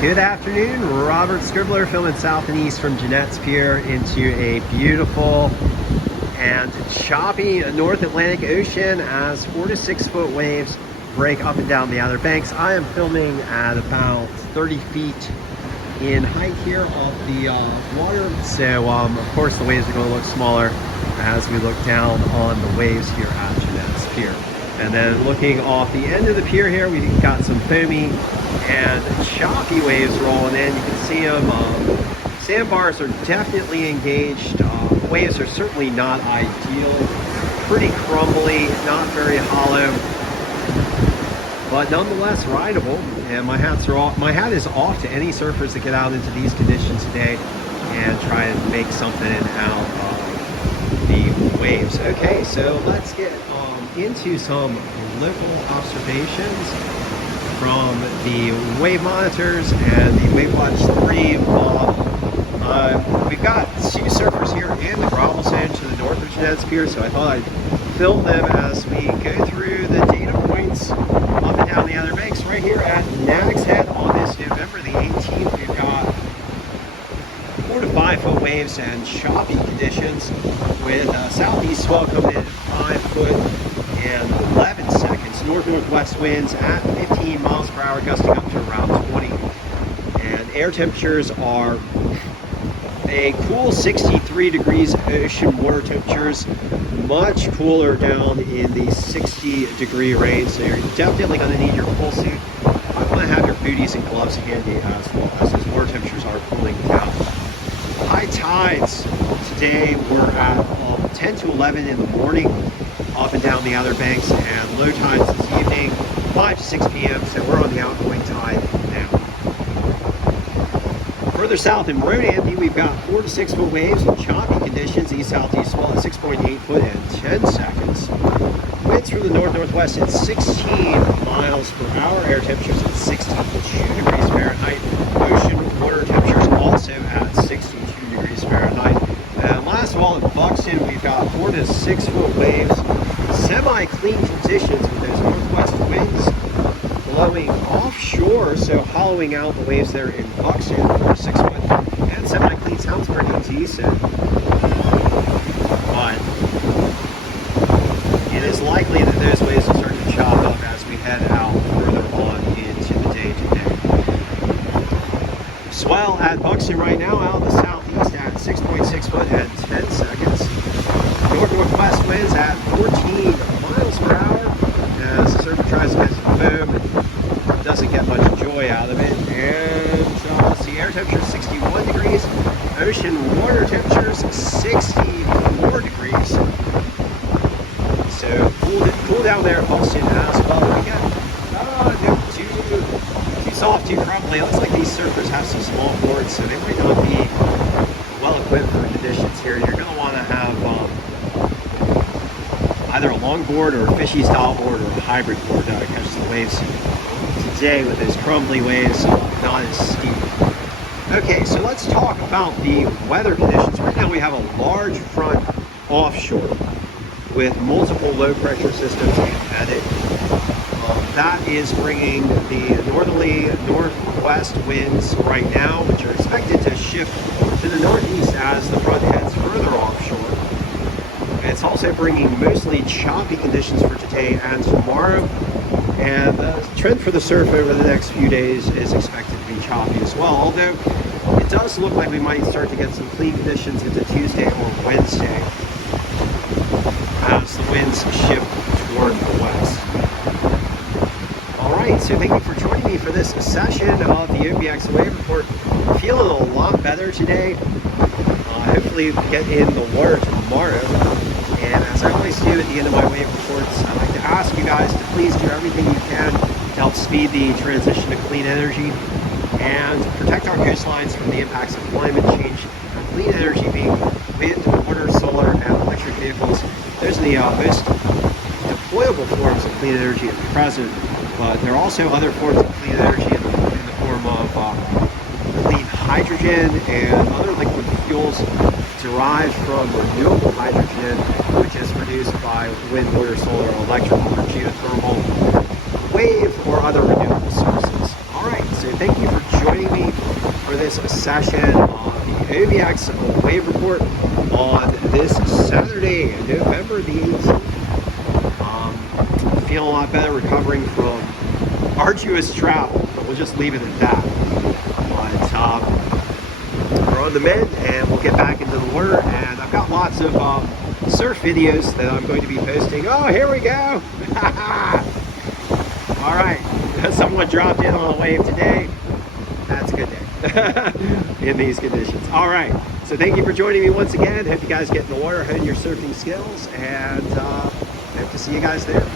Good afternoon, Robert Scribbler filming south and east from Jeanette's Pier into a beautiful and choppy North Atlantic Ocean as 4 to 6 foot waves break up and down the outer banks. I am filming at about 30 feet in height here off the water, so of course the waves are going to look smaller as we look down on the waves here at Jeanette's Pier. And then looking off the end of the pier here, we've got some foamy and choppy waves rolling in. You can see them. Sandbars are definitely engaged. Waves are certainly not ideal. Pretty crumbly, not very hollow, but nonetheless rideable. And my hat is off to any surfers that get out into these conditions today and try and make something out of the waves. Okay, so let's get into some local observations from the wave monitors and the Wave Watch 3 model. We've got 2 surfers here in the gravel zone to the north of Jeanette's Pier, so I thought I'd film them as we go through the data points up and down the other banks. Right here at Nag's Head on this November the 18th, we've got 4 to 5 foot waves and choppy conditions with southeast swell coming in at 5 foot and 11 seconds. North-northwest winds at 15 miles per hour, gusting up to around 20. And air temperatures are a cool 63 degrees ocean water temperatures, much cooler down in the 60-degree range. So you're definitely going to need your full suit. I want to have your booties and gloves handy as well, as those water temperatures are cooling down. High tides today were at 10 to 11 in the morning up and down the outer banks, and low tides this evening 5 to 6 p.m. so we're on the outgoing tide now. Further south in Rodandy, we've got 4 to 6 foot waves and choppy conditions. East southeast swell at 6.8 foot and 10 seconds. Winds from the north-northwest at 16 miles per hour. Air temperatures at 62 degrees Fahrenheit. Ocean water temperatures also at 62 degrees Fahrenheit. And last of all, in Buxton, we've got 4 to 6 foot waves. Semi-clean conditions with those northwest winds blowing offshore, so hollowing out the waves there in Buxton. 4 to 6 foot and semi-clean sounds pretty decent, but it is likely that those waves will start to chop up as we head out further on into the day today. Swell at Buxton right now out of the southeast at 6.6 foot and 10 seconds. North-northwest winds at 14 miles per hour as the surfer tries to get some foam and doesn't get much joy out of it. And let's see, air temperature 61 degrees, ocean water temperatures 64 degrees. So cool down there at Buxton as well. We got too soft, too crumbly. It looks like these surfers have some small boards, so they might not be well equipped for conditions here. You're going to want to have either a long board or a fishy style board or a hybrid board to catch the waves today with those crumbly waves, not as steep. Okay, so let's talk about the weather conditions. Right now we have a large front offshore with multiple low pressure systems embedded. That is bringing the northerly northwest winds right now, which are expected to shift to the northeast as the front heads further offshore. It's also bringing mostly choppy conditions for today and tomorrow. And the trend for the surf over the next few days is expected to be choppy as well, although it does look like we might start to get some clean conditions into Tuesday or Wednesday as the winds shift toward the west. Alright, so thank you for joining me for this session of the OBX Wave Report. Feeling a lot better today. Hopefully get in the water tomorrow. And as I always do at the end of my wave reports, I like to ask you guys to please do everything you can to help speed the transition to clean energy and protect our coastlines from the impacts of climate change. Clean energy being wind, water, solar, and electric vehicles. Those are the most deployable forms of clean energy at present, but there are also other forms of clean energy in the form of clean hydrogen and other liquid fuels derived from renewable hydrogen, which is produced by wind, water, solar, electrical, or geothermal, wave, or other renewable sources. All right, so thank you for joining me for this session of the OBX Wave Report on this Saturday, November the 18th. Feeling a lot better, recovering from arduous travel, but we'll just leave it at that. But we're on the mend, and we'll get back into the water, and I've got lots of surf videos that I'm going to be posting. Oh, here we go. All right, someone dropped in on a wave today. That's a good day in these conditions. All right, so thank you for joining me once again. Hope you guys get in the water, hone your surfing skills, and hope to see you guys there.